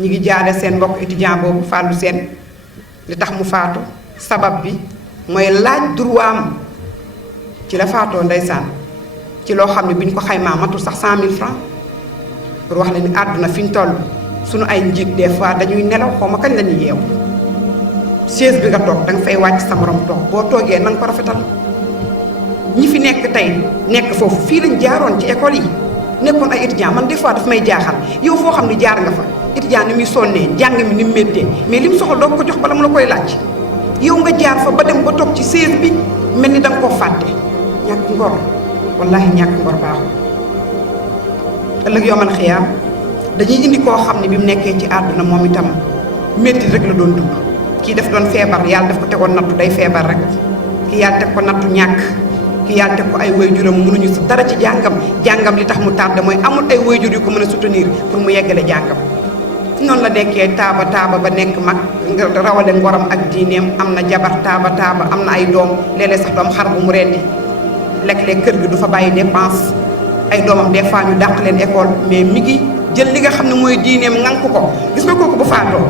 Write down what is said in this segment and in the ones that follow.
ñi ngi jaale seen mbokk étudiant boobu Fallou Sène li tax mu faatu sabab bi mooy laaj droit am ci la faatoo ndeysaan ci loo xam ne bi ñu ko xaymaa matul sax 100 000 francs pour wax la ni àdduna fi ñu toll suñu ay njiit des fois dañuy nelaw xaw ma kañ la ñuy yeewu chaise bi nga toog danga fay wàcc sa morom toog boo toogee na nga ko rafetal ñi fi nekk tey nekk foofu fii lañ jaaroon ci école yi nekkoon ay étudiant man des fois daf may jaaxal yow foo xam ne jaar nga fa étudiant ni muy sonnee njàng mi ni mu méttee mais li mu soxla doo ko jox bala mu la koy laaj yow nga jaar fa ba dem ba toog ci chaise bi mel ni da nga koo fàtte ñàkk ngor wallaahi ñàkk ngor baaxul ëllëg yoomal xiyaam dañuy indi koo xam ne bi mu nekkee ci àdduna moom itam métti rek la doon dund kii daf doon feebar yàlla daf ko tegoon nattu day feebar rek kii yàlla teg ko nattu ñàkk kii yàlla teg ko ay wayjuram mënuñu si dara ci jàngam li tax mu tardé mooy amul ay wayjur yu ko mën a soutenir pour mu yeggale jàngam noonu la nekkee taaba ba nekk mag nga rawale ngoram ak diineem am na jabar taaba am na ay doom léeg-léeg sax doom xar bu mu rendi lekk-lekk kër gi du fa bàyyi dépense ay doomam des fois ñu dàq leen école mais mi ngi jël li nga xam ne mooy diineem ŋànk ko gis nga kooku bu faatoo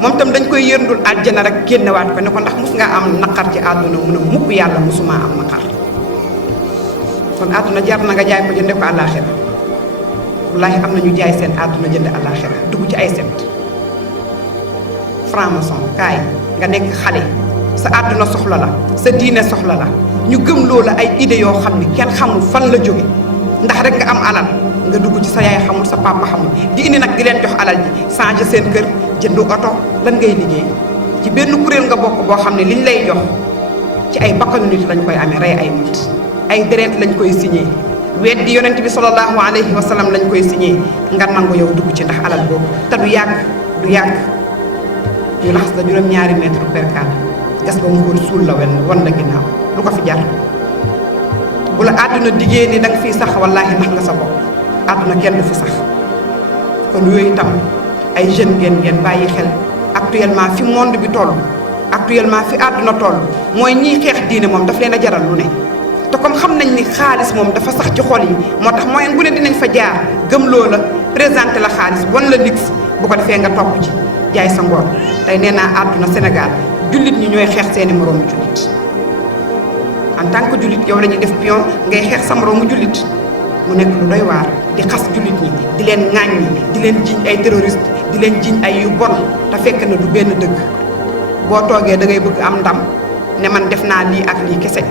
moom tam dañ koy yërndul àjjana rek génnewaat ko ne ko ndax mus nga am naqar ci àdduna mun a mukk yàlla musuma am naqar kon àdduna jar na nga jaay ko jënde ko àllaaxira wallaahi am na ñu jaay seen àdduna jënd àllaaxira dugg ci ay set franc-maçon kaay nga nekk xale sa àdduna soxla la sa diine soxla la ñu gëm loola ay idées yoo xam ni kenn xamul fan la jóge ndax rek nga am alal nga dugg ci sa yaay xamul sa papa xamul di indi nag di leen jox alal ji changer seen kër jëndu oto lan ngay liggéey ci benn kuréel nga bokk boo xam ne liñ lay jox ci ay bakkanu nit lañ koy amee rey ay nit ay deret lañ koy signé weddi yonent bi sallallahu alayhi wa sallam lañ koy signé nga nangu yow dugg ci ndax alal boobu te du yàgg ñu laxas la juróom-ñaari mètre percale gas ba mu xóot suul la wan la ginnaaw lu ko fi jar bu la àdduna diggée ni danga fii sax wallaahi ndax nga sa bopp àdduna kenn du fi sax kon yooyu itam ay jeunes ngeen bàyyi xel actuellement fi monde bi toll actuellement fi àdduna toll mooy ñiy xeex diine moom daf leen a jaral lu ne te comme xam nañ ni xaalis moom dafa sax ci xol yi moo tax moyen bu ne dinañ fa jaar gëm loo la présenté la xaalis wan la nix bu ko defee nga topp ci jaay sa ngor tey nee naa àdduna Sénégal jullit ñi ñooy xeex seeni moroomu jullit en tant que jullit yow la ñuy def pion ngay xeex sa moroomu jullit mu nekk lu doy waar di xas jullit ñi di leen ŋàññi di leen jiiñ ay terroriste di leen jiiñ ay yu bon te fekk na du benn dëgg boo toogee da ngay bëgg am ndam ne man def naa lii ak lii kese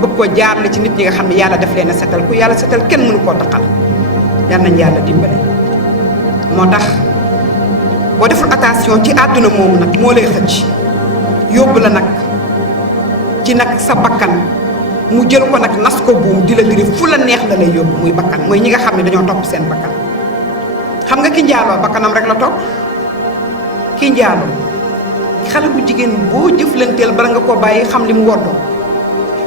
bëgg ko jaarale ci nit ñi nga xam ne yàlla def leen a setal ku yàlla setal kenn mënu koo taqal yal nañ yàlla dimbale moo tax boo deful attention ci àdduna moomu nag moo lay xëcc yóbbu la nag ci nag sa bakkan mu jël ko nag nas ko buum di la diri fu la neex la lay yóbbu muy bakkan mooy ñi nga xam ne dañoo topp seen bakkan xam nga ki njaaloo bakkanam rek la topp ki njaaloo xale bu jigéen boo jëflanteel bala nga koo bàyyi xam li mu woddoo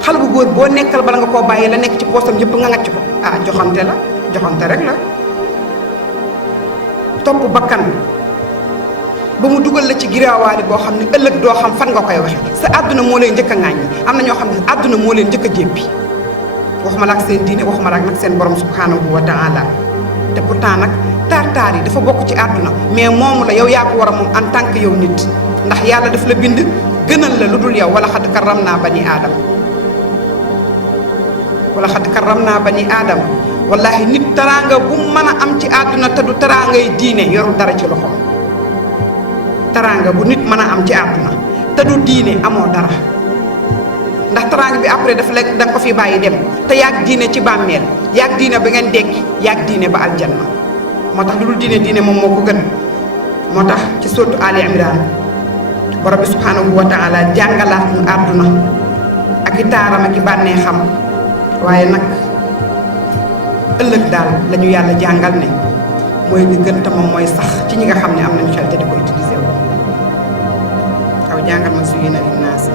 xale bu góor boo nekkal bala nga koo bàyyi la nekk ci poosam yëpp nga ngacc ko ah joxante rek la topp bakkan ba mu dugal la ci giraawaali boo xam ne ëllëg doo xam fan nga koy waxe sa àdduna moo leen njëkk a ŋàññi am na ñoo xam ne àdduna moo leen njëkk a jéppi waxuma la ak seen diine waxuma la ak nag seen borom subhanahu wa taala te pourtant nag taar-taar yi dafa bokk ci àdduna mais moomu la yow yaa ko war a moom en tant que yow nit ndax yàlla daf la bind gënal la lu dul yow wala xadd karram naa bani aadama wala xadd karram naa bani aadama wallahi nit taraanga bu mën a am ci àdduna te du taraangay diine yorul dara ci loxoom taraanga bu nit mën a am ci àdduna te du diine amoo dara ndax taraanga bi après dafa lekk danga ko fi bàyyi dem te yaag diine ci bàmmeel yaag diine ba ngeen dekki yaag diine ba aljanna moo tax lu dul diine moom moo ko gën moo tax ci sourate Ali Imran borom bi subhanahu wa taala jàngalaat ñu àdduna ak i taaram ak i bànnee xam waaye nag ëllëg daal la ñu yàlla jàngal ne mooy li gën te moom mooy sax ci ñi nga xam ne am nañu xel te di ko utiliser wu aw jàngal ma zuyina linnaasi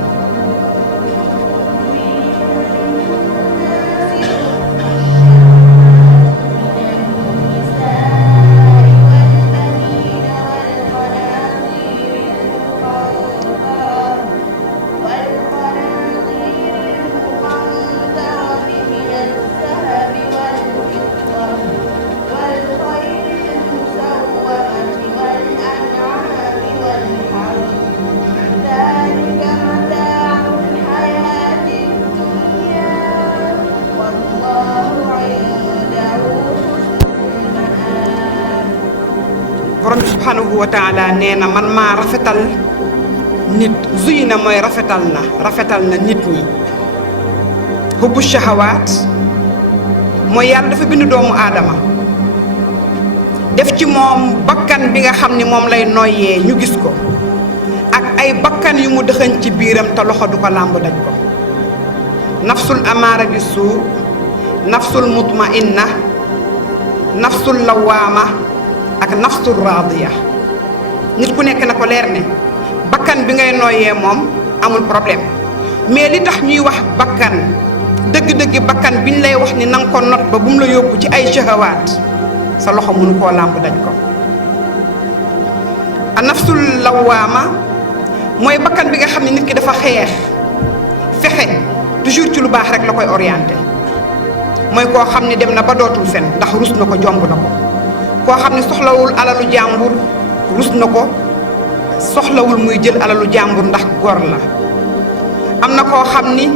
subhanahu wa taala nee na man maa rafetal nit zuyina mooy rafetal na nit ñi hubbu shahawaat mooy yàlla dafa bind doomu aadama def ci moom bakkan bi nga xam ni moom lay noyyee ñu gis ko ak ay bakkan yu mu dëxañ ci biiram te loxo du ko làmb daj ko nafsul amaara bi suu nafsul mutmainna nafsul lawaama ak nafsul raadiya nit ku nekk na ko leer ne bakkan bi ngay nooyee moom amul problème mais li tax ñuy wax bakkan dëgg-dëgg bakkan biñ lay wax ni na nga ko not ba bu mu la yóbbu ci ay shahawaat sa loxo mënu koo làmb daj ko a nafsul lawaama mooy bakkan bi nga xam ne nit ki dafa fexe toujours ci lu baax rek la koy orienté mooy koo xam ne dem na ba dootul fen ndax rus na ko jomb na ko koo xam ne soxlawul alalu jàmbur rus na ko soxlawul muy jël alalu jàmbur ndax gor la am na koo xam ni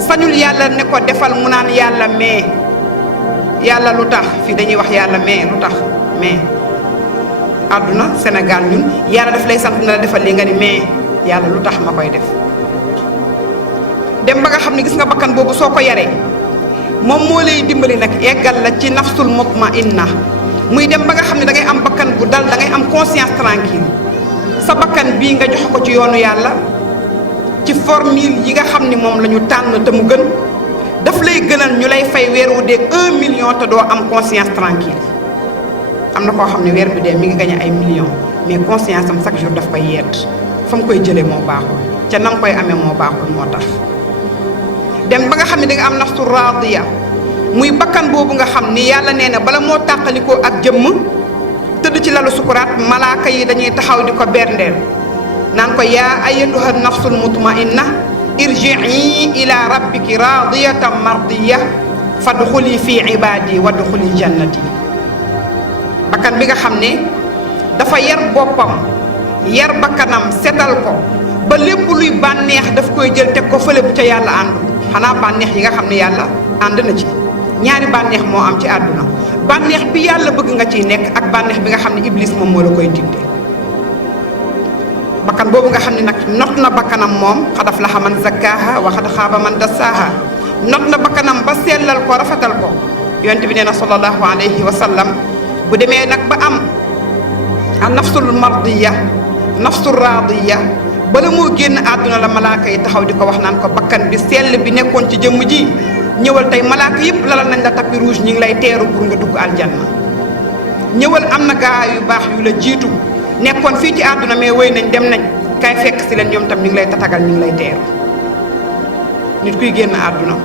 sañul yàlla ne ko defal mu naan yàlla mais yàlla lu tax fii dañuy wax yàlla mais lu tax mais àdduna Sénégal ñun yàlla daf lay sant na la defal li nga ni mais yàlla lu tax ma koy def dem ba nga xam ne gis nga bakkan boobu soo ko yaree moom moo lay dimbali nag eggal la ci nafsul mutmainna muy dem ba nga xam ne da ngay am bakkan bu dal da ngay am conscience tranquille sa bakkan bii nga jox ko ci yoonu yàlla ci formule yi nga xam ni moom la ñu tànn te mu gën daf lay gënal ñu lay fay weer wu dee 1 million te doo am conscience tranquille am na koo xam ne weer bi dee mi ngi gañe ay millions mais conscience am chaque jour daf koy yedd fa mu koy jëlee moo baaxul ca na nga koy amee moo baaxul moo tax dem ba nga xam ne da nga am nafsu raadiya muy bakkan boobu nga xam ni yàlla nee na bala moo tàqalikoo ak jëmm tëdd ci lalu sukuraat malaaka yi dañuy taxaw di ko berndeel naan ko yaa ayyatuha nafsul mutmainna irji'i ila rabbiki radiyatan mardiya fadxuli fi ibadi wadxuli jannati bakkan bi nga xam ne dafa yar boppam yar bakkanam setal ko ba lépp luy bànneex daf koy jël teg ko fële bu ca yàlla àndul xanaa bànneex yi nga xam ne yàlla ànd na ci ñaari bànneex moo am ci àdduna bànneex bi yàlla bëgg nga ciy nekk ak bànneex bi nga xam ne iblis moom moo la koy dindee bakkan boobu nga xam ne nag not na bakkanam moom xad aflaha man zakkaaha wa xad xaaba man dassaaha not na bakkanam ba sellal ko rafetal ko yonent bi nee na sallallahu alayhi wa sallam bu demee nag ba am a nafsul mardiya nafsul raadiya bala moo génn àdduna la malaaka yi taxaw di ko wax naan ko bakkan bi sell bi nekkoon ci jëmm ji ñëwal tey malaaka yëpp lalal nañ la tapis rouge ñi ngi lay teeru pour nga dugg aljanna ñëwal am na gaa yu baax yu la jiitu nekkoon fii ci àdduna mais wéy nañ dem nañ kay fekk si leen ñoom tam ñu ngi lay tatagal ñu ngi lay teeru nit kuy génn àdduna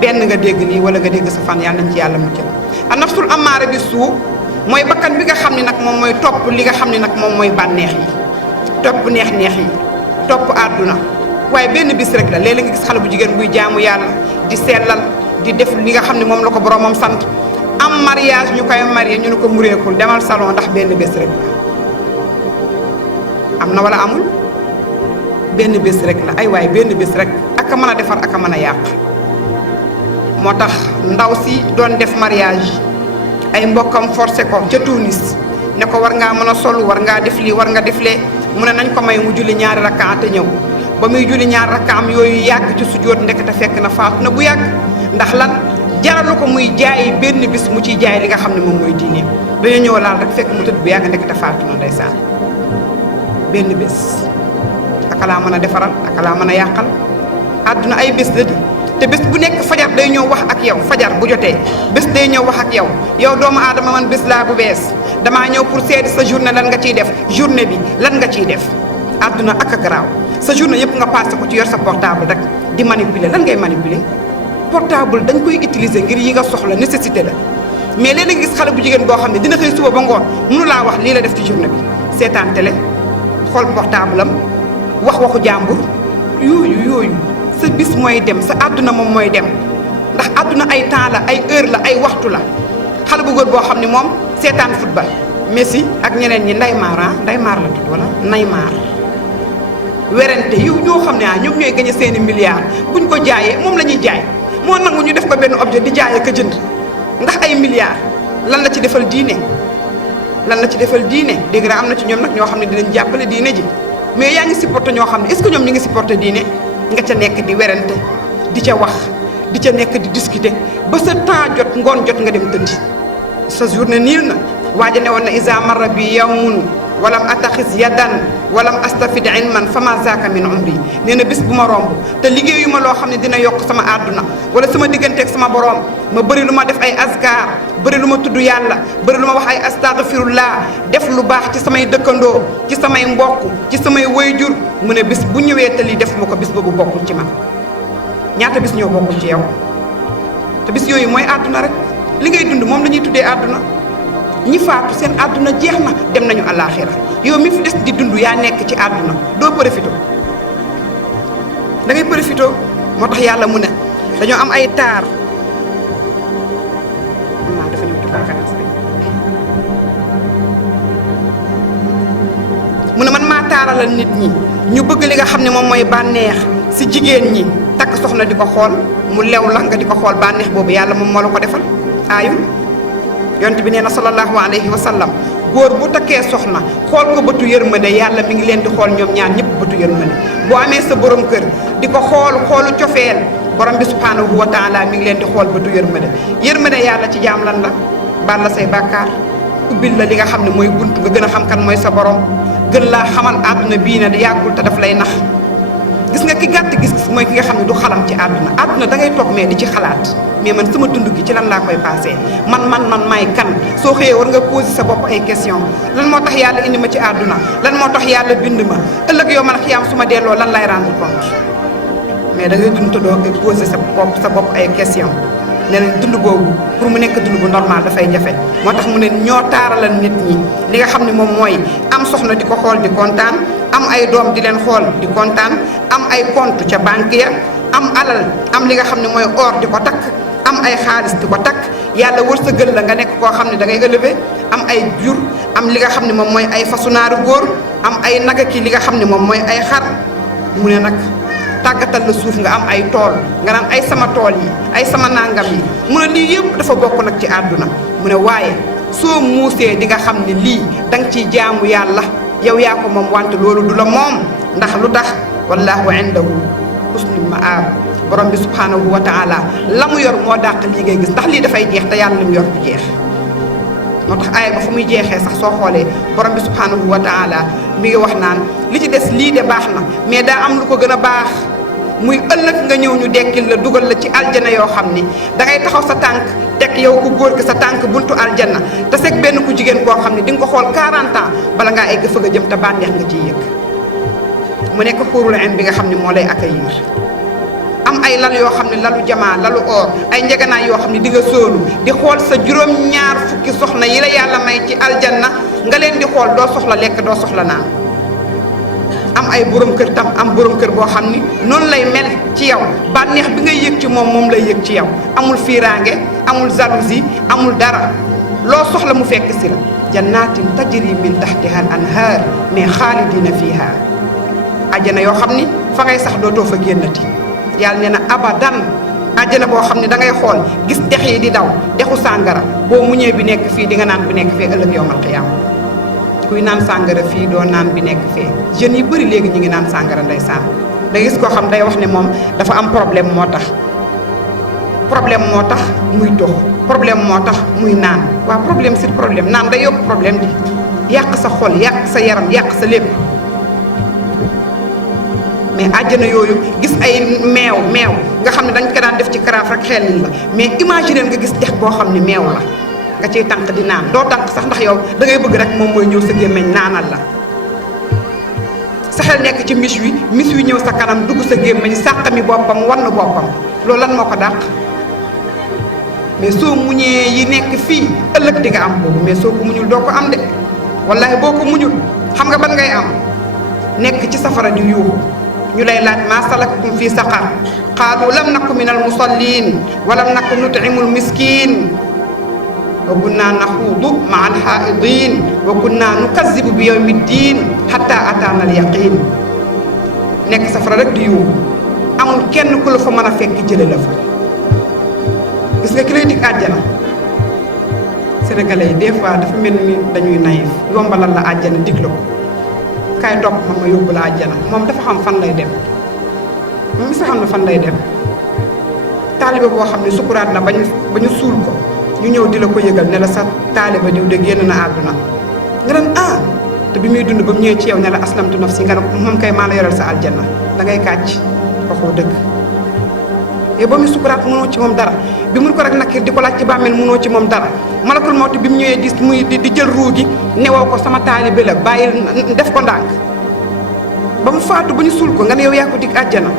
benn nga dégg lii wala nga dégg sa fan yàlla nañ ci yàlla muccal a nafsul amaara bi suu mooy bakkan bi nga xam ne nag moom mooy topp li nga xam ne nag moom mooy bànneex yi topp neex-neex yi topp àdduna waaye benn bis rek la léeg-léeg nga gis xale bu jigéen buy jaamu yàlla di sellal di def li nga xam ne moom la ko boromam sant am mariage ñu koy marié ñu ne ko mureekul demal salon ndax benn bés rek la am na wala amul benn bés rek la ay waay benn bés rek ak a mën a defar ak a mën a yàq moo tax ndaw si doon def mariage ay mbokkam forcé ko ca Tunis ne ko war ngaa mën a solu war ngaa def lii war nga def lee mu ne nañ ko may mu julli ñaari rakka te ñëw ba muy julli ñaari rakkaam yooyu yàgg ci sujjóot ndekete fekk na faatu na bu yàgg ndax lan jaralu ko muy jaay benn bis mu ciy jaay li nga xam ne moom mooy diineem dañoo ñëw laal rek fekk mu tëdd bu yàgg ndekete faatu na ndeysaan benn bés aka laa mën a defaral aka laa mën a yàqal àdduna ay bés la di te bés bu nekk fajar day ñëw wax ak yow fajar bu jotee bés day ñëw wax ak yow yow doomu aadama man bés laa bu bees damaa ñëw pour seeti sa journée lan nga ciy def journée bi lan nga ciy def àdduna ak a garaaw sa journée yëpp nga passé ko ci yor sa portable rek di manipuler lan ngay manipuler portable dañ koy utiliser ngir yi nga soxla nécessité la mais léeg-léeg nga gis xale bu jigéen boo xam ne dina xëy suba ba ngoon mënu laa wax lii la def ci journée bi seetaan télé xool portable am wax waxu jàmbur yooyu sa bis mooy dem sa àdduna moom mooy dem ndax àdduna ay temps la ay heure la ay waxtu la xale bu góor boo xam ne moom seetaan football Messi ak ñeneen ñi Neymar la tudd wala Neymar werante yu ñoo xam ne ñoom ñooy gañe seeni milliards buñ ko jaayee moom la ñuy jaay moo nangu ñu def ko benn objet di jaayee ka jënd ndax ay milliards lan la ci defal diine lan la ci defal diine dégg naa am na ci ñoom nag ñoo xam ne dinañ jàppale diine ji mais yaa ngi supporté ñoo xam ne est-ce que ñoom ñi ngi supporté diine nga ca nekk di werante di ca wax di ca nekk di discuter ba sa temps jot ngoon jot nga dem tëddi sa journée niil na waaja ne woon na isa marra bi yawmun walam ataxis yadan walam astafid ilman fama zaka min umri nee na bis bu ma romb te liggéeyu ma loo xam ne dina yokk sama àdduna wala sama digganteeg sama borom ma bëri lu ma def ay azkar bëri lu ma tudd yàlla bëri lu ma wax ay astaghfirullah def lu baax ci samay dëkkandoo ci samay mbokk ci samay wayjur mu ne bis bu ñëwee te lii def ma ko bis boobu bokkul ci man ñaata bis ñoo bokkul ci yow te bis yooyu mooy àdduna rek li ngay dund moom la ñuy tuddee àdduna ñi faatu seen àdduna jeex na dem nañu àllaaxira yow mi fi des di dund yaa nekk ci àdduna doo profité da ngay profité moo tax yàlla mu ne dañoo am ay taar dafa ñëw mu ne man maa taaralal nit ñi ñu bëgg li nga xam ne moom mooy bànneex si jigéen ñi takk soxna di ko xool mu lew la nga di ko xool bànneex boobu yàlla moom moo la ko defal aayul yonent bi nee na sallallahu alayhi wa sallam góor bu takkee soxna xool ko bëtu yërmande yàlla mi ngi leen di xool ñoom ñaar ñëpp bëtu yërmande boo amee sa borom kër di ko xoolu cofeel borom bi subhanahu wa taala mi ngi leen di xool bëtu yërmande yàlla ci jaam lan la baal la say bàkkaar ubbil la li nga xam ne mooy bunt nga gën a xam kan mooy sa borom gën laa xamal àdduna bii na yàggul te daf lay nax gis nga ki gàtt gis-gis mooy ki nga xam ne du xalam ci àdduna da ngay toog mais di ci xalaat mais man sama dund gi ci lan laa koy passé man maay kan soo xëyee war nga poser sa bopp ay question lan moo tax yàlla indi ma ci àdduna lan moo tax yàlla bind ma ëllëg yow man xiyaam su ma delloo lan lay rendre compte mais da ngay dund te doo poser sa bopp ay question ne leen dund boobu pour mu nekk dund bu normal dafay jafe moo tax mu ne ñoo taaralal nit ñi li nga xam ne moom mooy am soxna di ko xool di kontaan am ay doom di leen xool di kontaan am ay compte ca banque ya am alal am li nga xam ne mooy or di ko takk am ay xaalis di ko takk yàlla wërsëgal la nga nekk koo xam ne da ngay élevé am ay jur am li nga xam ne moom mooy ay fasunaaru góor am ay naga ki li nga xam ne moom mooy ay xar mu ne nag tàggatal la suuf nga am ay tool nga naan ay sama tool yi ay sama nangam yi mu ne lii yëpp dafa bokk nag ci àdduna mu ne waaye soo muusee di nga xam ne lii danga ciy jaamu yàlla yow yaa ko moom wante loolu du la moom ndax lu tax wallahu indahu husnul maab borom bi subhanahu wa taala la mu yor moo dàq lii ngay gis ndax lii dafay jeex te yàlla li mu yor du jeex moo tax aaya ba fu muy jeexee sax soo xoolee borom bi subhanahu wa taala mi ngi wax naan li ci des lii de baax na mais daa am lu ko gën a baax muy ëllëg nga ñëw ñu dekkil la dugal la ci aljana yoo xam ni dangay taxaw sa tànk teg yow ku góor gi sa tànk buntu aljana te seeg benn ku jigéen koo xam ne di nga ko xool 40 ans bala ngaa egg fa nga jëm te bànneex nga ciy yëg mu nekk xuurul ayn bi nga xam ne moo lay accueillir am ay lal yoo xam ne lalu jamaa lalu or ay njeganaay yoo xam ne di nga sóonu di xool sa juróom-ñaar fukki soxna yi la yàlla may ci aljanna nga leen di xool doo soxla lekk doo soxla naan am ay borom kër tam am borom kër boo xam ni noonu lay mel ci yow bànneex bi ngay yëg ci moom lay yëg ci yow amul fiiraange amul jalousie amul dara loo soxla mu fekk si la jannatin tajri min tahtiha al anhar mais xaalidina fiha ajjana yoo xam ni fa ngay sax dootoo fa génnati yàlla nee na abadan ajjana boo xam ne da ngay xool gis dex yi di daw dexu sàngara boo muñee bi nekk fii di nga naan bi nekk fee ëllëg yowmal qiyaama kuy naan sàngara fii doo naan bi nekk fee jeunes yi bëri léegi ñu ngi naan sàngara ndeysaan da gis koo xam day wax ne moom dafa am problème moo tax muy tox problème moo tax muy naan waaw problème sur problème naan day yokk problème di yàq sa xol yàq sa yaram yàq sa lépp mais àjjana yooyu gis ay meew nga xam ne dañ ko daan def ci karaaf rek xel la mais imaginer nga gis dex boo xam ne meew la nga ciy tànk di naan doo tànk sax ndax yow da ngay bëgg rek moom mooy ñëw sa gémmiñ naanal la sa xel nekk ci mis wi ñëw sa kanam dugg sa gémmiñ sàqami boppam wann boppam loolu lan moo ko dàq mais soo muñee yi nekk fii ëllëg di nga am boobu mais soo ko muñul doo ko am de wallahi boo ko muñul xam nga ban ngay am nekk ci safara di yuuxu ñu lay laaj maa salakakum fii saqar qaalu lam naku min al musallin wa lam naku nutimul miskin wa kunna naxuudu maa alxaaidin wa kunna nukazibu bi yawmi ddin xatta ataana al yaqin nekk safara rek di yuuxu amul kenn ku la fa mën a fekk jële la fa gis nga ki lay dig àjjana sénégalais yi des fois dafa mel ni dañuy naïf yombalal la àjjana dig la ko kaay topp ma yóbbu la àjjana moom dafa xam fan lay dem moom mi sa xam ne fan lay dem taaliba boo xam ne sukuraat na ba ñu suul ko ñu ñëw di la ko yëgal ne la sa taaliba diw de génn na àdduna nga naan ah te bi muy dund ba mu ñëwee ci yow ne la aslamtu nafsi nga ne moom kay maa la yoral sa aljanna da ngay kàcc waxoo dëgg yow ba muy sukuraat mënoo ci moom dara bi mun ko rek nakir di ko laaj ci bàmmeel mënoo ci moom dara malakul mawti bi mu ñëwee di jël ruu gi newoo ko sama taalibe la bàyyi def ko ndànk ba mu faatu ba ñu suul ko nga ne yow yaa ko dig àjjana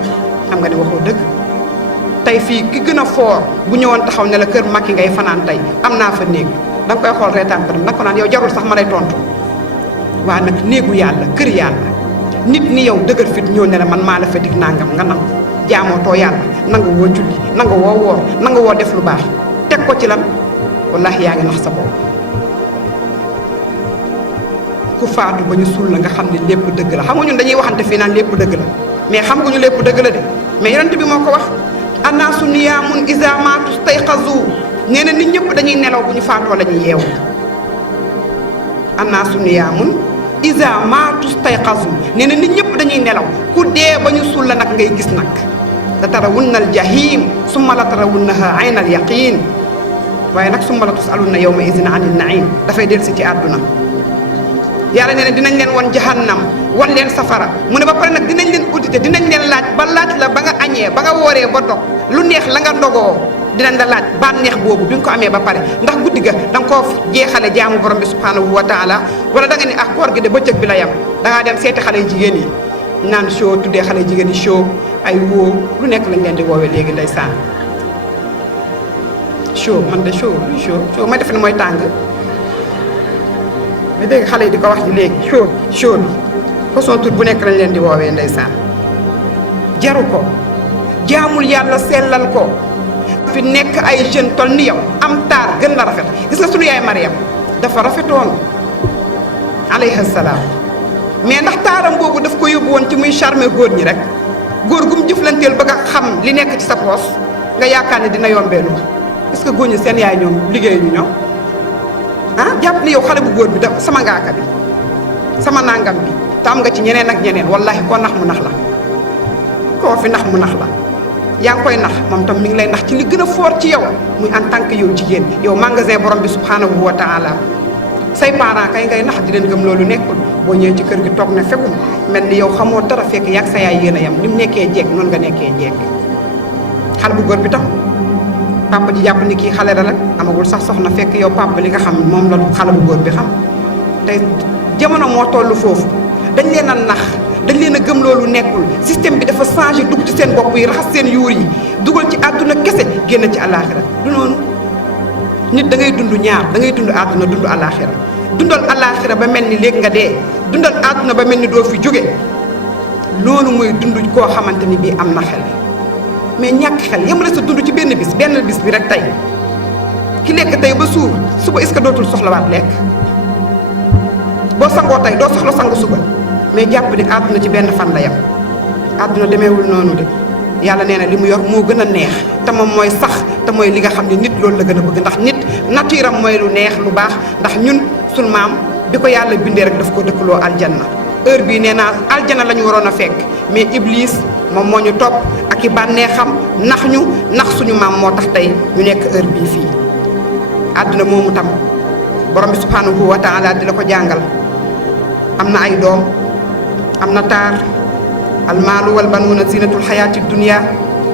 xam nga ne waxoo dëgg tey fii ki gën a foor bu ñëwoon taxaw ne la kër Macky ngay fanaan tey am naa fa néeg da nga koy xool reetaan ba dem nag ko naan yow jarul sax ma lay tontu waa nag néegu yàlla kër yàlla nit ni yow dëgër fit ñëw ne la man maa la fa dig nangam nga nangu jaamootoo yàlla nanga woo julli nanga woo woor nanga woo def lu baax teg ko ci lan wallahi yaa ngi nax sa bopp ku faatu ba ñu suul la nga xam ne lépp dëgg la xam nga ñun dañuy waxante fii naan lépp dëgg la mais xam nga ñu lépp dëgg la de mais yonent bi moo ko wax annaasu niyaamun iza maatu stayqazu nee na nit ñëpp dañuy nelaw bu ñu faatoo la ñuy yeewu annaasu niyaamun iza maatu stayqazu nee na nit ñëpp dañuy nelaw ku dee ba ñu suul la nag ngay gis nag la tarawunna al jahim summa la tarawunnaha ayna al yaqin waaye nag summa la tusalunna yawma idin anil naim dafay dellusi ci àdduna yàlla nee na dinañ leen wan jahannam wan leen safara mu ne ba pare nag dinañ leen audité dinañ leen laaj ba laaj la ba nga añee ba nga wooree ba dog lu neex la nga ndogoo dinañ la laaj bànneex boobu bi nga ko amee ba pare ndax guddi ga da nga koo jeexale jaamu borom bi subhanahu wa taala wala da nga ni ak koor gi de bëccëg bi la yam da ngaa dem seeti xale jigéen yi naan show tuddee xale jigéen yi show ay woo lu nekk lañ leen di woowee léegi ndeysaan show man de show may defe ne mooy tàng mais dégg xale yi di ko wax ji léegi show bi façon tur bu nekk lañ leen di woowee ndeysaan jaru ko jaamul yàlla sellal ko fi nekk ay jeune tol ni yow am taar gën la rafet gis nga sunu yaay Mariam dafa rafetoon alayhi salaam mais ndax taaram boobu daf ko yóbbu woon ci muy charmer góor ñi rek góor gu mu jëflanteel bëgg a xam li nekk ci sa poos nga yaakaar ne dina yombeelu est-ce que góor ñi seen yaay ñoom liggéey ñu ñoom ah jàpp ni yow xale bu góor bi da sama ngaaka bi sama nangam bi te am nga ci ñeneen ak ñeneen wallahi koo nax mu nax la koo fi nax mu nax la yaa ngi koy nax moom tam mi ngi lay nax ci li gën a fort ci yow muy en tant que yow jigéen yow magasin borom bi subhanahu wa taala say parents kay ngay nax di leen gëm loolu nekkul boo ñëwee ci kër gi toog ne fekkum mel ni yow xamoo dara fekk yàgg sa yaay yéen a yam ni mu nekkee jeeg noonu nga nekkee jeeg xale bu góor bi tam papa ji jàpp ni kii xale la rek amagul sax soxna fekk yow papa li nga xam moom la xale bu góor bi xam tey jamono moo toll foofu dañ leen a nax dañ leen a gëm loolu nekkul système bi dafa changé dugg ci seen bopp yi raxas seen yuur yi dugal ci àdduna kese génn ci àllaaxira du noonu nit da ngay dund ñaar da ngay dund àdduna dund àllaaxira dundal àllaaxira ba mel ni léegi nga dee dundal àdduna ba mel ni doo fi jóge loolu mooy dund koo xamante ni bii am na xel mais ñàkk xel yemale sa dund ci benn bis bi rek tey ki lekk tey ba suur suba est-ce que dootul soxlawaat lekk boo sangoo tey doo soxla sangu suba mais jàpp ni àdduna ci benn fan la yem àdduna demeewul noonu de yàlla nee na li mu yor moo gën a neex te moom mooy sax te mooy li nga xam ne nit loolu la gën a bëgg ndax nit nature am mooy lu neex lu baax ndax ñun sunu maam bi ko yàlla bindee rek daf ko dëkkaloo aljanna heure bii nee naa aljanna la ñu waroon a fekk mais iblis moom moo ñu topp ak i bànneexam nax suñu maam moo tax tey ñu nekk heure bii fii àdduna moomu tam borom bi subhanahu wa taala di la ko jàngal am na ay doom am na taar almaalu wal banuuna zinatul xayaati dunia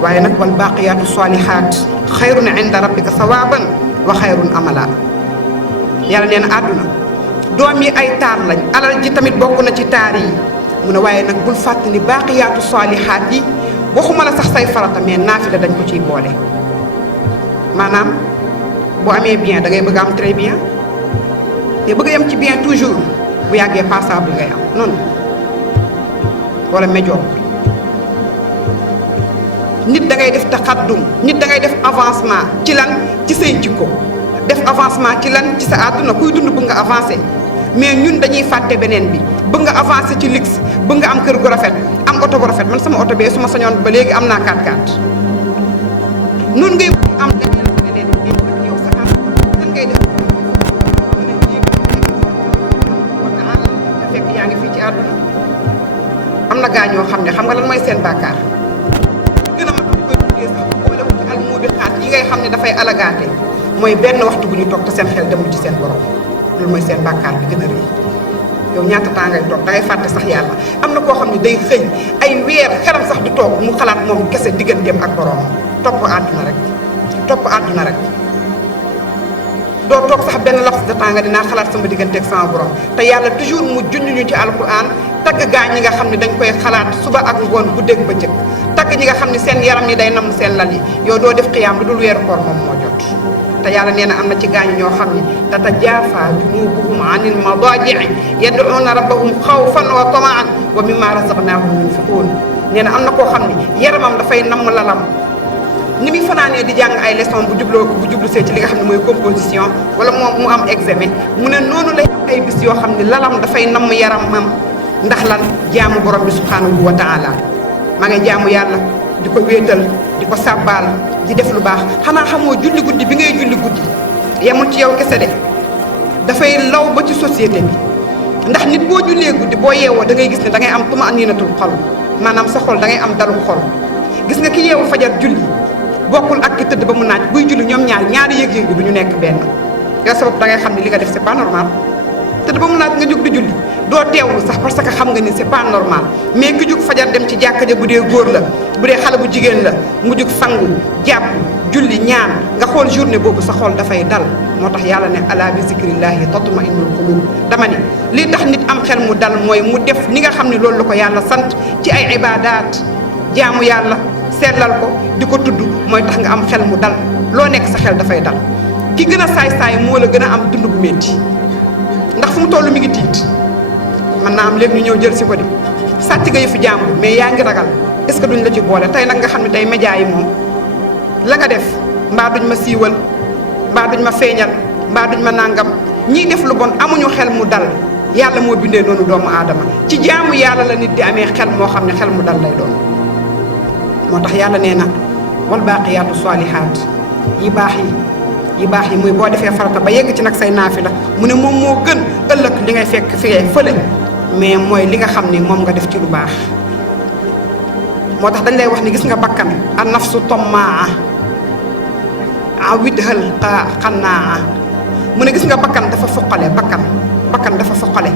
waaye nag wal baaqiyaatu saalihaat xayrun inda rabbika sawaaban wa xayrun amala yàlla nee na àdduna doom yi ay taar lañ alal ji tamit bokk na ci taar yi mu ne waaye nag bul fàttali baaqiyaatu saalihaat yi waxuma la sax say farata mais naafila dañ ko ciy boole maanaam boo amee bien da ngay bëgg am très bien te bëgg yam ci bien toujours bu yàggee passable ngay am noonu wala médiocre nit da ngay def taxaddum nit da ngay def avancement ci lan ci say jikko def avancement ci lan ci sa àdduna kuy dund bëgg nga avancé mais ñun dañuy fàtte beneen bi bëgg nga avancé ci luxe bëgg nga am kër gu rafet am oto bu rafet man sama oto bee su ma sañoon ba léegi am naa 4x4 noonu ngay am leneen yow sa àdduna nan ngay def gaa ñoo xam ne xam nga lan mooy seen bàkkaar gën a mat di koy tuddee sax boole ko ci almubiqaat yi ngay xam ne dafay alagaate mooy benn waxtu bu ñu toog te seen xel demul ci seen borom loolu mooy seen bàkkaar bi gën a rëy yow ñaata temps ngay toog dangay fàtte sax yàlla am na koo xam ne day xëy ay weer xelam sax du toog mu xalaat moom kese digganteem ak boromam topp àdduna rek topp àdduna rek doo toog sax benn laps de temps nga dinaa xalaat sama digganteeg sama borom te yàlla toujours mu junj ñu ci alquran tagg gaa ñi nga xam ne dañ koy xalaat suba ak ngoon guddeeg bëccëg tagg ñi nga xam ne seen yaram yi day namm seen lal yi yow doo def xiyaam lu dul weeru koor moom moo jot te yàlla nee na am na ci gaañu ñoo xam ne tatajaafaa junuubuhum anil madaaji'i yad'uuna rabbahum xawfan wa tamaan wa mimmaa razaqnaahum yunfiquun nee na am na koo xam ne yaramam dafay namm lalam ni muy fanaanee di jàng ay leçon bu jublu see ci li nga xam ne mooy composition wala moom mu am examen mu ne noonu lay am ay bis yoo xam ne lalam dafay namm yaramam ndax lan jaamu borom bi subhanahu wa taala maa ngi jaamu yàlla di ko wéetal di ko sàbbaal di def lu baax xanaa xamoo julli guddi bi ngay julli guddi yemul ci yow kese de dafay law ba ci société bi ndax nit boo jullee guddi boo yeewoo da ngay gis ne da ngay am tuma'ninatul xol maanaam sa xol da ngay am dalu xol gis nga ki yeewu fajar julli bokkul ak ki tëdd ba mu naaj buy julli ñoom ñaari yëg-yëg bi du ñu nekk benn yow sabab da ngay xam ne li nga def c'est pas normal tëdd ba mu naaj nga jóg di julli doo teewlu sax parce que xam nga ni c'est pas normal mais ki jóg fajar dem ci jàkka ja bu dee góor la bu dee xale bu jigéen la mu jóg sangu jàpp julli ñaan nga xool journée boobu sa xol dafay dal moo tax yàlla ne ala bi zikrillahi tatma'innul qulub dama ne li tax nit am xel mu dal mooy mu def ni nga xam ne loolu la ko yàlla sant ci ay ibadaat jaamu yàlla sellal ko di ko tudd mooy tax nga am xel mu dal loo nekk sa xel dafay dal ki gën a saay-saay moo la gën a am dund bu métti ndax fu mu toll mi ngi tiit mën naa am léegi ñu ñëw jël si ko di sàcc nga yëfu jàmbur mais yaa ngi ragal est ce que duñ la ci boole tey nag nga xam ne tey média yi moom la nga def mbaa duñ ma siiwal mbaa duñ ma feeñal mbaa duñ ma nàngam ñiy def lu bon amuñu xel mu dal yàlla moo bindee noonu doomu aadama ci jaamu yàlla la nit di amee xel moo xam ne xel mu dal lay doon moo tax yàlla nee na wal baaqiyaatu saalihaat yi baax yi muy boo defee farata ba yegg ci nag say naafila mu ne moom moo gën ëllëg li ngay fekk fii fële mais mooy li nga xam ne moom nga def ci lu baax moo tax dañ lay wax ni gis nga bakkan an nafsu tommaa a widhal xannaa mu ne gis nga bakkan dafa foqale bakkan dafa foqale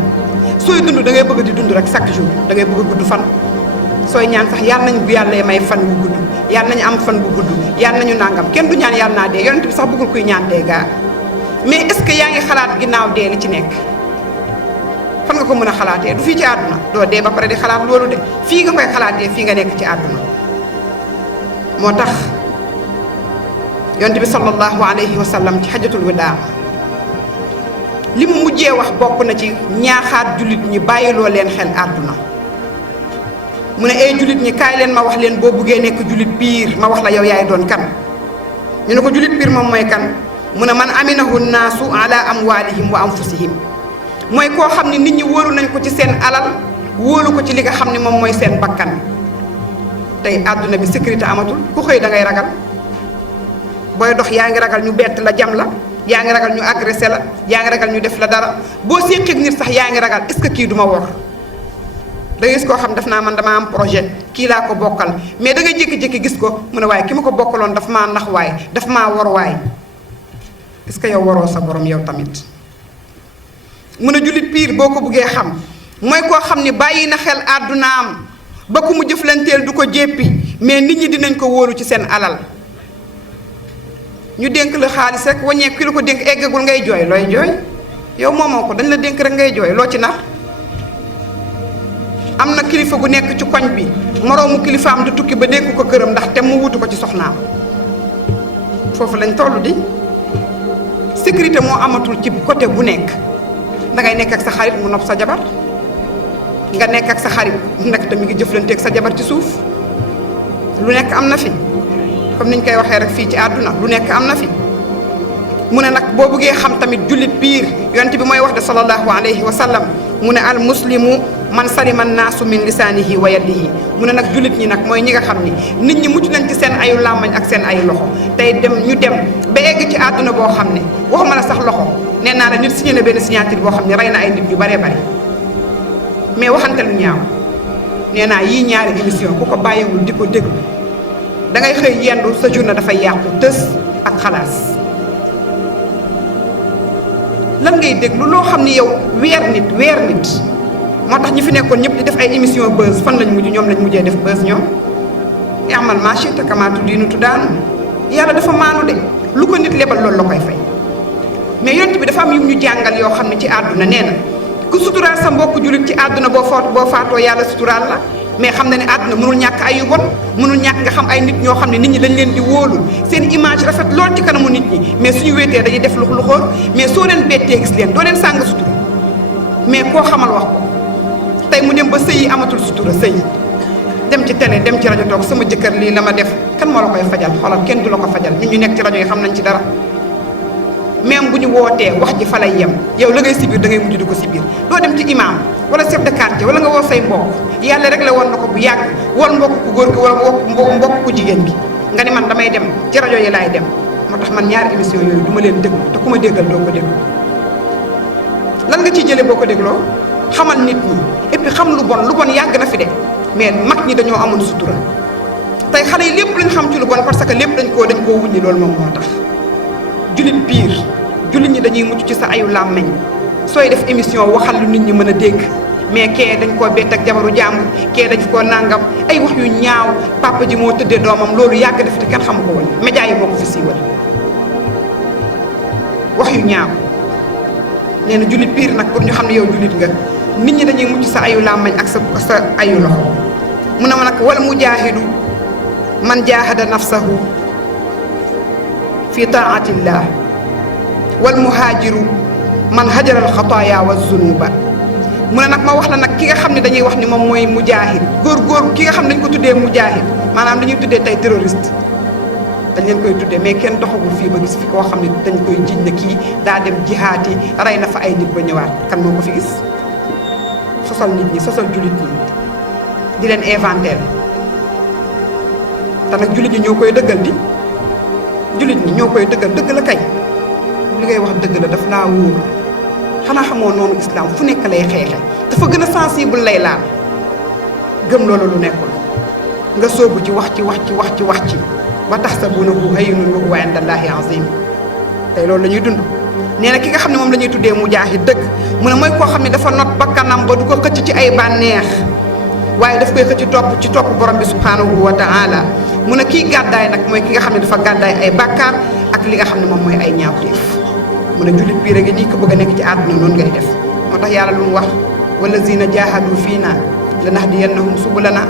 sooy dund da ngay bëgg di dund rek chaque jour da ngay bëgg a gudd fan sooy ñaan sax yàlla nañ bu yàlla may fan bu gudd yàlla nañu am fan bu gudd yàlla nañu nàngam kenn du ñaan yàlla naa dee yonent bi sax bëggul kuy ñaan dee gaa mais est ce que yaa ngi xalaat ginnaaw dee li ci nekk fan nga ko mën a xalaatee du fii ci àdduna doo dee ba pare di xalaat loolu de fii nga koy xalaatee fii nga nekk ci àdduna moo tax yonent bi sallallahu alayhi wa sallam ci xajatul wadaa li mu mujjee wax bokk na ci ñaaxaat jullit ñi bàyyiloo leen xel àdduna mu ne ay jullit ñi kaay leen ma wax leen boo buggee nekk jullit piir ma wax la yow yaay doon kan ñu ne ko jullit piir moom mooy kan mu ne man aminahu naasu ala amwalihim wa anfusihim mooy koo xam ne nit ñi wóoru nañ ko ci seen alal wóolu ko ci li nga xam ne moom mooy seen bakkan tey àdduna bi sécurité amatul ku xëy da ngay ragal booy dox yaa ngi ragal ñu bett la jam la yaa ngi ragal ñu agressé la yaa ngi ragal ñu def la dara boo séqeeg nit sax yaa ngi ragal est-ce que kii du ma wor da ngay gis koo xam daf naa man dama am projet kii laa ko bokkal mais da ngay jékki-jékki gis ko mu ne waaye ki ma ko bokkaloon daf maa nax waay daf maa wor waay est-ce que yow waroo sa borom yow tamit mu ne jullit piir boo ko buggee xam mooy koo xam ni bàyyi na xel àddunaam ba ku mu jëflanteel du ko jéppi mais nit ñi dinañ ko wóolu ci seen alal ñu dénk la xaalis rek waññeeku ki la ko dénk eggagul ngay jooy looy jooy yow moomoo ko dañ la dénk rek ngay jooy loo ci nar am na kilifa gu nekk ci koñ bi moroomu kilifaam di tukki ba dénk ko këram ndax te mu wutu ko ci soxnaam foofu lañ toll di sécurité moo amatul ci côté bu nekk dangay nekk ak sa xarit mu nopp sa jabar nga nekk ak sa xarit nag te mi ngi jëflanteeg sa jabar ci suuf lu nekk am na fi comme niñ koy waxee rek fii ci àdduna lu nekk am na fi mu ne nag boo bëggee xam tamit jullit piir yonent bi mooy wax de sallallahu alayhi wa sallam mu ne al muslimu man salima naasu min lisaanihi wa yadihi mu ne nag jullit ñi nag mooy ñi nga xam ni nit ñi mucc nañ ci seen ayu làmmañ ak seen ayu loxo tey ñu dem ba egg ci àdduna boo xam ne waxuma la sax loxo nee naa la nit signé na benn signature boo xam ne rey na ay nit yu baree bari mais waxante lu ñaaw nee naa yii ñaari émission ku ko bàyyiwul di ko déglu da ngay xëy yendu sa journée dafay yàqu tës ak xalaas. lan ngay déglu loo xam ni yow weer nit moo tax ñi fi nekkoon ñëpp di def ay émission buzz fan lañ mujj ñoom lañ mujjee def buzz ñoom. amal maa shi'ta kamaa tudiinu tudaanu yàlla dafa maanu de lu ko nit lebal loolu la koy fay mais yonent bi dafa am yu ñu jàngal yoo xam ne ci àdduna nee na ku suturaal sa mbokk jullit ci àdduna boo faatoo yàlla suturaal la. mais xam na ne àdduna mënul ñàkk ay yu bon mënul ñàkk nga xam ay nit ñoo xam ne nit ñi dañ leen di wóolu seen image rafet lool ci kanamu nit ñi mais suñu wéetee dañuy def lu xool mais soo leen bettee gis leen doo leen sàng sutura mais koo xamal wax ko tey mu dem ba sëy yi amatul sutura sëy yi dem ci télé dem ci rajo toog sama jëkkër lii la ma def kan moo la koy fajal xoolal kenn du la ko fajal ñun ñu nekk ci rajo yi xam nañ ci dara même bu ñu wootee wax ji fa lay yem yow la ngay sibir da ngay mujj di ko sibir doo dem ci imam wala chef de quartier wala nga woo say mbokk yàlla rek la woon na ko bu yàgg wol mbokk ku góor gi wala mbokk ku jigéen gi nga ni man damay dem ci rajo yi laay dem moo tax man ñaari émission yooyu du ma leen déglu te ku ma déggal doo ko déglu lan nga ciy jëlee boo ko dégloo xamal nit ñi et puis xam lu bon yàgg na fi de mais mag ñi dañoo amoon sutura tey xale yi lépp lañ xam ci lu bon parce que lépp dañ koo wuññi loolu moom moo tax jullit piir jullit ñi dañuy mucc ci sa ayu làmmeñ sooy def émission waxal lu nit ñi mën a dégg mais kee dañ koo bett ak jabaru jàmbur kee dañ koo nàngam ay wax yu ñaaw papa ji moo tëddee doomam loolu yàgg def te kenn xamu ko woon média yi moo ko fi siiwal wax yu ñaaw nee na jullit piir nag pour ñu xam ne yow jullit nga nit ñi dañuy mucc sa ayu làmmeñ ak sa ayu loxo mu ne ma nag wala mujaahidu man jaahada nafsahu fi taatillah wal muhaajiru man hajara al xataaya wa zunuba mu ne nag ma wax la nag ki nga xam ne dañuy wax ni moom mooy mujaahid góor ki nga xam ne dañ ko tuddee mujaahid maanaam dañuy tuddee tey terroriste dañ leen koy tuddee mais kenn doxagul fii ba gis fi koo xam ne dañ koy jiñ ne kii daa dem jihaati rey na fa ay nit ba ñëwaat kan moo ko fi gis sosal nit ñi sosal jullit ñi di leen inventaire te nag jullit ñi ñoo koy dëggal di jullit ñi ñoo koy dëgg la kay li ngay wax dëgg la daf laa wóor xanaa xamoo noonu islam fu nekk lay xeexe dafa gën a sensible lay laal gëm loolu lu nekkul nga soobu ci wax ci ba tahsabunahu hayyinun wa huwa inda Allahi azim tey loolu la ñuy dund nee na ki nga xam ne moom la ñuy tuddee mujaahid dëgg mu ne mooy koo xam ne dafa not bakkanam ba du ko xëcc ci ay bànneex waaye daf koy xëcc ci topp borom bi subhanahu wa taala mu ne kii gàddaay nag mooy ki nga xam ne dafa gàddaay ay bàkkaar ak li nga xam ne moom mooy ay ñaawteef mu ne jullit biir a ngi nii ko bëgg a nekk ci àdduna noonu ngay def moo tax yàlla lu mu wax wallazina jaahadu fiina lanahdiyannahum subulana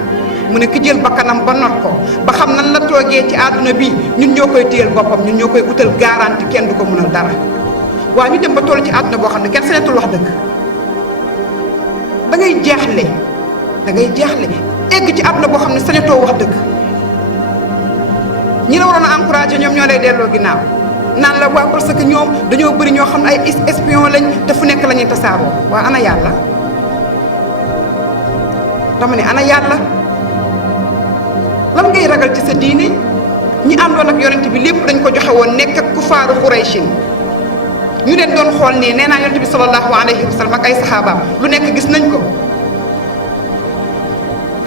mu ne ki jël bakkanam ba not ko ba xam nan la toogee ci àdduna bi ñun ñoo koy téyel boppam ñun ñoo koy utal garanti kenn du ko mënal dara waaw ñu dem ba toll ci àdduna boo xam ne kenn sañatul wax dëgg da ngay jaaxle egg ci àdduna boo xam ne sañatoo wax dëgg ñi la waroon a encouragé ñoom ñoo lay delloo ginnaaw naan la waaw parce que ñoom dañoo bëri ñoo xam ne ay espion lañ te fu nekk la ñuy tasaaroo waa ana yàlla dama ne ana yàlla lan ngay ragal ci sa diine ñi àndoon ak yonent bi lépp dañ ko joxe woon nekk ak kufaaru Qurayshin ñu leen doon xool nii nee naa yonent bi sallallahu alayhi wa sallam ak ay saxaabaam lu nekk gis nañ ko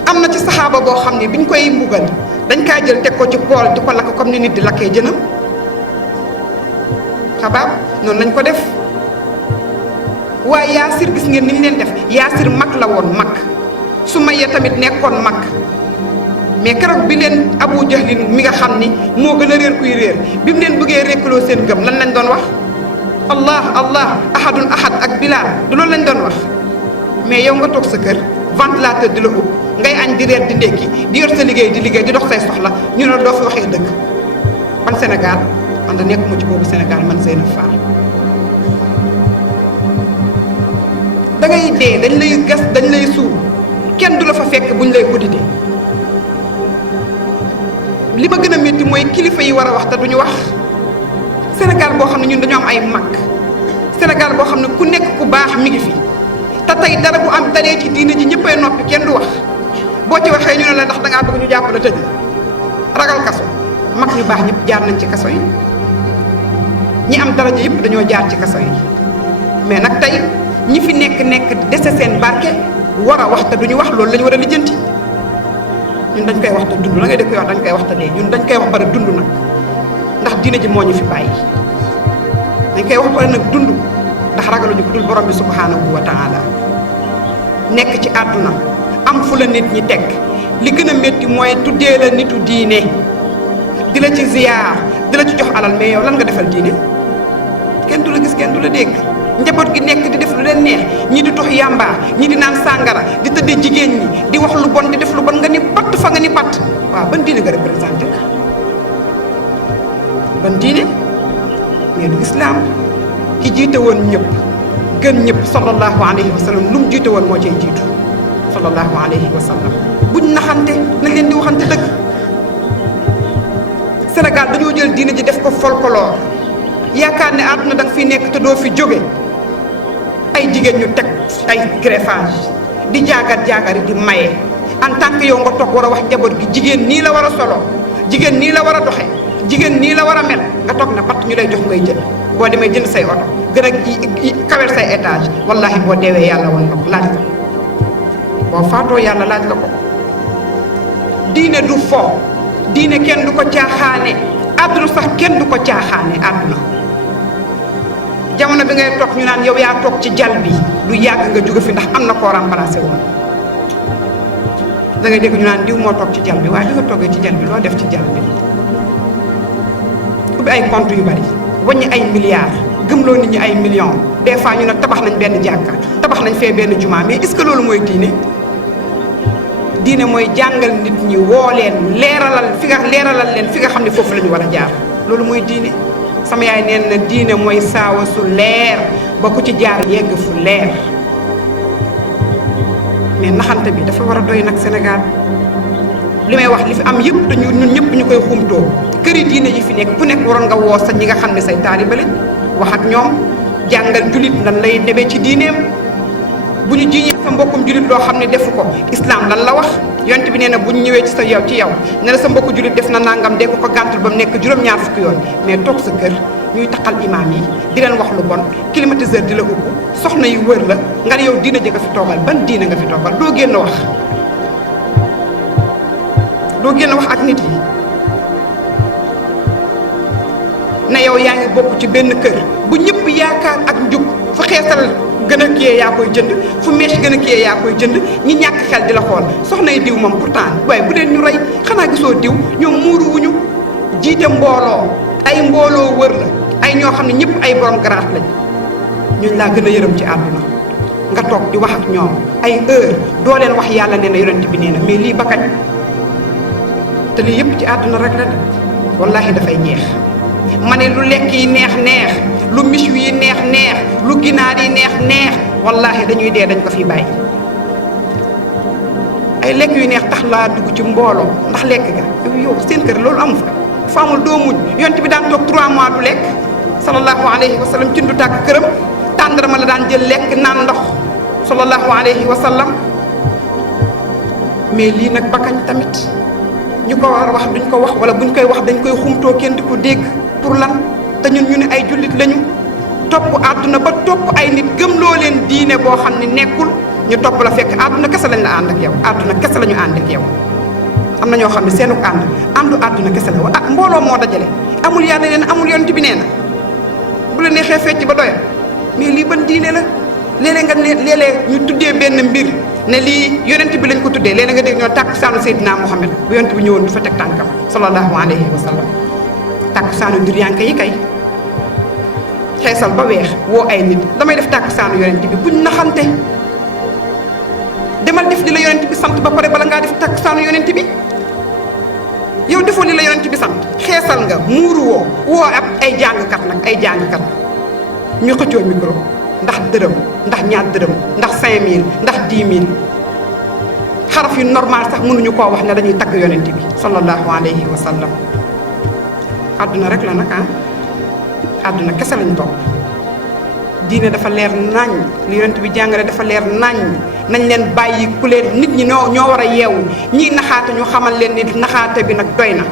am na ci saxaaba boo xam ne biñ koy mbugal dañ kaa jël teg ko ci pool di ko lakk comme ni nit di lakkee jënam xabaab noonu lañ ko def waaye Yaasir gis ngeen ni mu leen def Yaasir mag la woon mag Sumayya tamit nekkoon mag mais keroog bi leen Abu Jahlin mi nga xam ni moo gën a réer kuy réer bi mu leen bëggee rékkaloo seen gëm lan lañ doon wax allah allah ahadun ahad ak Bilaal du loolu lañ doon wax mais yow nga toog sa kër ventilateur di la ub ngay añ di reer di ndékki di yor sa liggéey di dox say soxla ñu ne doo fi waxee dëgg man Sénégal man da nekkuma ci boobu Sénégal man Zeynab Fall da ngay dee dañ lay gas dañ lay suul kenn du la fa fekk buñ lay audité li ma gën a métti mooy kilifa yi war a wax te duñu wax Sénégal boo xam ne ñun dañoo am ay mag Sénégal boo xam ne ku nekk ku baax mi ngi fi te tey dara bu am daree ci diine ji ñëppay noppi kenn du wax boo ci waxee ñu ne la ndax dangaa bëgg ñu jàpp la tëj la ragal kaso mag ñu baax ñëpp jaar nañ ci kaso yi ñi am daraja yëpp dañoo jaar ci kaso yi mais nag tey ñi fi nekk dese seen barke war a wax te duñu wax loolu la ñu war a lijjanti ñun dañ koy wax te dund la ngay def koy wax dañ koy wax te dee ñun dañ koy wax bari dund nag ndax diine ji moo ñu fi bàyyi dañ koy wax bari nag dund ndax ragaluñu ko dul borom bi subhanahu wa taala nekk ci àdduna am fu la nit ñi teg li gën a métti mooy tuddee la nitu diine di la ci ziyaar di la ci jox alal mais yow lan nga defal diine kenn du la gis kenn du la dégg njaboot gi nekk di def lu leen neex ñii di tox yàmbaa ñii di naan sàngara di tëddee jigéen ñi di wax lu bon di def lu bon nga ni patt fa nga ni patt waaw ban diine nga représenté ban diine mais du islam ki jiite woon ñëpp gën ñëpp sallallahu alayhi wa sallam lu mu jiite woon moo cay jiitu sallallahu alayhi wa sallam buñ naxante nañ leen di waxante dëgg Sénégal dañoo jël diine ji def ko folklore yaakaar ne àdduna da nga fiy nekk te doo fi jóge ay jigéen ñu teg ay greffage di jaagar-jaagari di maye en tant que yow nga toog war a wax njaboot gi jigéen nii la war a solo jigéen nii la war a doxe jigéen nii la war a mel nga toog na pat ñu lay jox ngay jël boo demee jënd say oto gën a kawel say étage wallahi boo deewee yàlla woon la ko laaj la boo faatoo yàlla laaj la ko diine du fo diine kenn du ko caaxaane àdduna sax kenn du ko caaxaane àdduna jamono bi ngay toog ñu naan yow yaa toog ci jal bi du yàgg nga jóge fi ndax am na koo remplacé woon da ngay dégg ñu naan diw moo toog ci jal bi waaye bi nga toogee ci jal bi loo def ci jal bi ubbi ay compte yu bari wàññi ay milliards gëmloo nit ñi ay millions des fois ñu ne tabax nañ benn jàkka tabax nañ fee benn jumaa mais est-ce que loolu mooy diine diine mooy jàngal nit ñi woo leen leeralal leen fi nga xam ne foofu la ñu war a jaar loolu mooy diine sama yaay neen na diine mooy saawa su leer ba ku ci jaar yegg fu leer mais naxante bi dafa war a doy nag Sénégal li may wax li fi am yëpp te ñun ñëpp ñu koy xumtoo këri diine yi fi nekk ku nekk waroon nga woo sa ñi nga xam ne say taaliba lañ wax ak ñoom jàngal julit lan lay demee ci diineem bu ñu jiiñee sa mbokkum julit loo xam ne defu ko islam lan la wax yonent bi nee na bu ñu ñëwee ci yow ne la sa mbokku julit def na nangam dee ko gàntul ba mu nekk juróom-ñaar fukki yoon mais toog sa kër ñuy taqal imaam yi di leen wax lu bon climatiseur di la upp soxna yu wër la nga ne yow diina ji nga fi toogal ban diina nga fi toogal doo génn wax ak nit yi ne yow yaa ngi bokk ci benn kër bu ñëpp yaakaar ak njub fu xeesal gën a kiyee yaa koy jënd fu mèche gën a kiyee yaa koy jënd ñi ñàkk xel di la xool soxna yi diw moom pourtant waaye bu leen ñu rey xanaa gisoo diw ñoom muuru wuñu jiite mbooloo ay mbooloo wër la ay ñoo xam ne ñëpp ay borom grade lañ ñooñu laa gën a yërëm ci àdduna nga toog di wax ak ñoom ay heure doo leen wax yàlla nee na yonent bi nee na mais lii ba kañ te lii yëpp ci àdduna rek la de wallaahi dafay jeex ma ne lu lekk yi neex lu michu yi neex lu ginaar yi neex wallaahi dañuy dee dañ ko fi bàyyi ay lekk yu neex tax laa dugg ci mbooloo ndax lekk ga yow seen kër loolu amu fa amul doo muñ yonent bi daan toog 3 mois du lekk sallallahu alayhi wa sallam ci ndu tàkk këram tàndarama la daan jël lekk naan ndox sallallahu alayhi wa sallam mais lii nag bakkañ tamit ñu ko war a wax duñ ko wax wala buñ koy wax dañ koy xumtoo kenn di ko dégg pour lan te ñun ñu ne ay jullit lañu topp àdduna ba topp ay nit gëmloo leen diine boo xam ne nekkul ñu topp la fekk àdduna kese lañ la ànd ak yow àdduna kese la ñu ànd ak yow am na ñoo xam ne seenu àndu àdduna kese la ah mbooloo moo dajale amul yàlla nee na amul yonent bi nee na bu la neexee fecc ba doyal mais lii ban diine la léeg-léeg nga ne léeg-léeg ñu tuddee benn mbir ne lii yonent bi lañ ko tuddee léeg-léeg nga dégg ñoo tàkk saanu Seydina Muhammad bu yonent bi ñëwoon du fa teg tànkam sallallahu alayhi wa sallam tàkk saanu duryanke yi kay xeesal ba weex woo ay nit damay def tàkk saanu yonent bi buñ naxante demal def li la yonent bi sant ba pare bala ngaa def tàkk saanu yonent bi yow defoo li la yonent bi sant xeesal nga muuru woo ab ay jàngkat ñu xëccoo micro ndax dërëm ndax ñaar dërëm ndax 5000 ndax 10 000 xaraf yu normal sax mënuñu koo wax ne dañuy tagg yonent bi sallallahu alayhi wa sallam àdduna rek la nag àdduna kese lañ topp diine dafa leer nañ li yonent bi jàngale dafa leer nañ nañ leen bàyyi ku leen nit ñi ñoo war a yeewu ñii naxaate ñu xamal leen ni naxaate bi nag doy na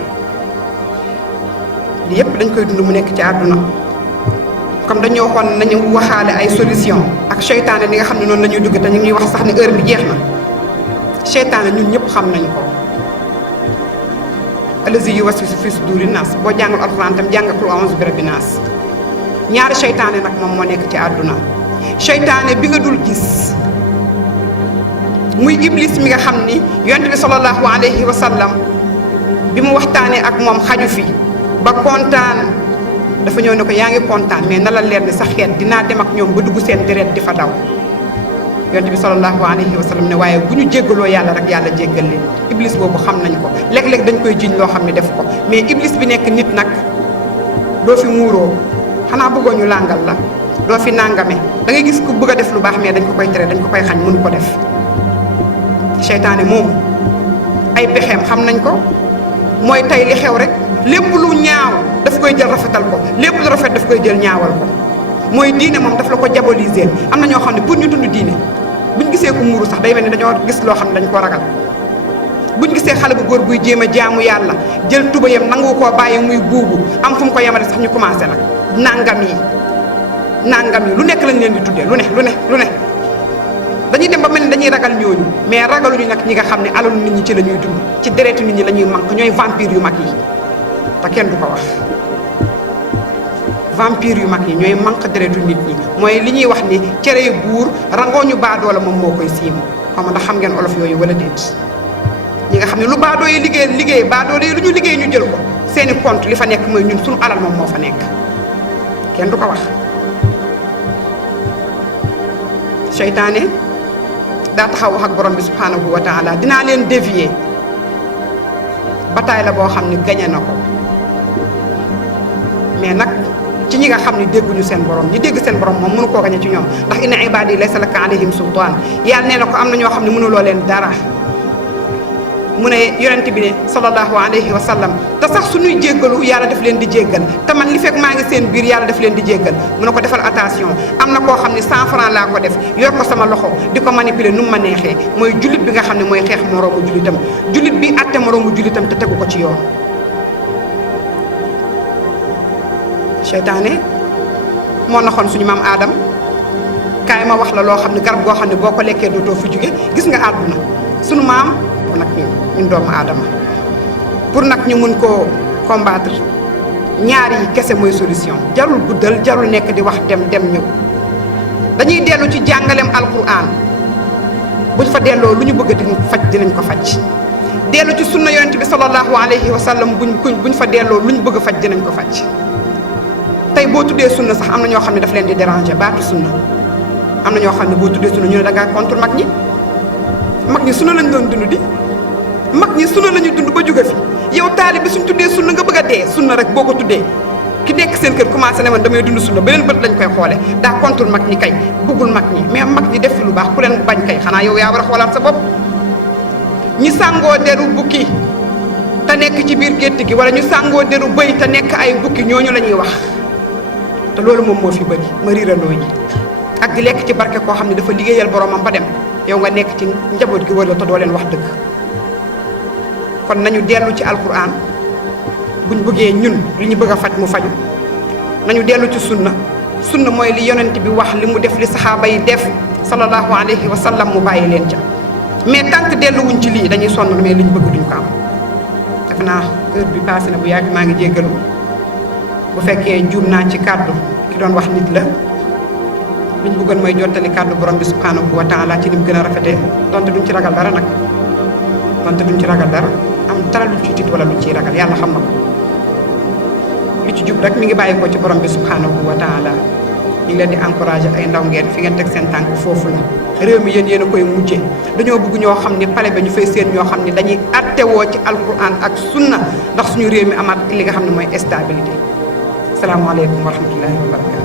li yépp dañ koy dund mu nekk ci àdduna comme dañoo waxoon nañu waxaale ay solution ak seytaane li nga xam ne noonu la ñuy dugg te ñu ngi wax sax ni heure bi jeex na seytaane ñun ñëpp xam nañ ko allazi yuwaswisu fi suduri naas boo jàngul alxuraan tam jàng qul a'uuzu bi rabbi naas. ñaari seytaane nag moom moo nekk ci àdduna seytaane bi nga dul gis muy iblis mi nga xam ni yonent bi sallallahu alayhi wa sallam bi mu waxtaanee ak moom xaju fi ba kontaan dafa ñëw ne ko yaa ngi kontaan mais na la leer ni sa xeet dinaa dem ak ñoom ba dugg seen deret di fa daw yonent bi sallallahu alayhi wa sallam ne waaye bu ñu jéggaloo yàlla rek yàlla jéggal leen iblis boobu xam nañ ko léeg-léeg dañ koy jiñ loo xam ne def ko mais iblis bi nekk nit nag doo fi muuroo xanaa bëggoo ñu làngal la doo fi nàngame da ngay gis ku bëgg a def lu baax mais dañ ko koy tere dañ ko koy xañ mënu ko def seytaane moomu ay pexeem xam nañ ko mooy tey li xew rek lépp lu ñaaw daf koy jël rafetal ko lépp lu rafet daf koy jël ñaawal ko mooy diine moom daf la ko diaboliser am na ñoo xam ne pour ñu dund diine buñ gisee ku muuru sax day mel ni dañoo gis loo xam ne dañ ko ragal buñ gisee xale bu góor buy jéem a jaamu yàlla jël tubayam nangu koo bàyyi muy buubu am fu mu ko yemale sax ñu commencé nag nangam yi lu nekk lañ leen di tuddee lu ne dañuy dem ba mel ni dañuy ragal ñooñu mais ragaluñu nag ñi nga xam ne alalu nit ñi ci la ñuy dund ci deretu nit ñi la ñuy manque ñooy vampire yu mag yi te kenn du ko wax vampire yu mag yi ñooy manque deretu nit ñi mooy li ñuy wax ni cere buur rangooñu baadoola moom moo koy siim xam nga ndax xam ngeen olof yooyu wala déet ñi nga xam ne lu baadoo yi liggéey baadoo yi lu ñu liggéey ñu jël ko seeni compte li fa nekk mooy ñun suñu alal moom moo fa nekk kenn du ko wax seytaane daa taxaw wax ak borom bi subhanahu wa taala dinaa leen dévier bataille la boo xam ne gañe na ko mais nag ci ñi nga xam ne dégguñu seen borom ñi dégg seen borom moom mënu koo gañe ci ñoom ndax inna ibadi laysa laka alayhim sultaan yàlla nee na ko am na ñoo xam ne mënuloo leen dara mu ne yonent bi ne sallallahu alayhi wa sallam te sax suñuy jéggalu yàlla daf leen di jéggal te man li fekk maa ngi seen biir yàlla daf leen di jéggal mu ne ko defal attention am na koo xam ne 100 francs laa ko def yor ko sama loxo di ko manipuler nu mu ma neexee mooy jullit bi nga xam ne mooy xeex moroomu jullitam jullit bi atte moroomu jullitam te tegu ko ci yoon seytaane moo naxoon suñu maam aadam kaay ma wax la loo xam ne garab goo xam ne boo ko lekkee dootoo fi jóge gis nga àdduna suñu maam nag ñun doomu aadama pour nag ñu mun koo combattre ñaar yi kese mooy solution jarul guddal jarul nekk di wax dem ñëw dañuy dellu ci jàngaleem alquran buñ fa delloo lu ñu bëgg di faj dinañ ko faj dellu ci sunna yonent bi sallallahu alayhi wa sallam buñ fa delloo lu ñu bëgg faj dinañ ko faj tey boo tuddee sunna sax am na ñoo xam ne daf leen di déranger baatu sunna am na ñoo xam ne boo tuddee sunna ñu ne da ngaa contre mag ñi sunna lañ doon dund di mag ñi sunna la ñu dund ba jóge fi yow taali bi suñ tuddee sunna nga bëgg a dee sunna rek boo ko tuddee ki nekk seen kër commencé ne man damay dund sunna beneen bët lañ koy xoole daa contre mag ñi kay bëggul mag ñi mais mag ñi def fi lu baax ku leen bañ kay xanaa yow yaa war a xoolaat sa bopp ñi sàngoo deru bukki te nekk ci biir gétt gi wala ñu sàngoo deru bëy te nekk ay bukki ñooñu la ñuy wax te loolu moom moo fi bëri ma riirandoo yi ak di lekk ci barke koo xam ne dafa liggéeyal boromam ba dem yow nga nekk ci njaboot gi wër la te doo leen wax dëgg kon nañu dellu ci alquran buñ bëggee ñun li ñu bëgg a faj mu faju nañu dellu ci sunna mooy li yonent bi wax li mu def li saxaaba yi def sallallahu alayhi wa sallam mu bàyyi leen ca mais tant que delluwuñ ci lii dañuy sonn mais li ñu bëgg duñ ko am def naa heure bi passé na bu yàgg maa ngi jéggalu bu fekkee juum naa ci kàddu ki doon wax nit la liñ bëggoon mooy jottali kàddu borom bi subhanahu wa taala ci ni mu gën a rafetee donte duñ ci ragal dara nag donte duñ ci ragal dara am dara luñ ci tiit wala luñ ciy ragal yàlla xam na ko li ci jub rek mi ngi bàyyi ko ci borom bi subhanahu wa taala ñu ngi leen di encouragé ay ndaw ngeen fi ngeen teg seen tànk foofu la réew mi yéen a koy mujjee dañoo bëgg ñoo xam ne pale ba ñu fay seen ñoo xam ne dañuy attewoo ci alquran ak sunna ndax suñu réew mi amaat li nga xam ne mooy stabilité salaamaaleykum wa rahmatullahi wa barakatu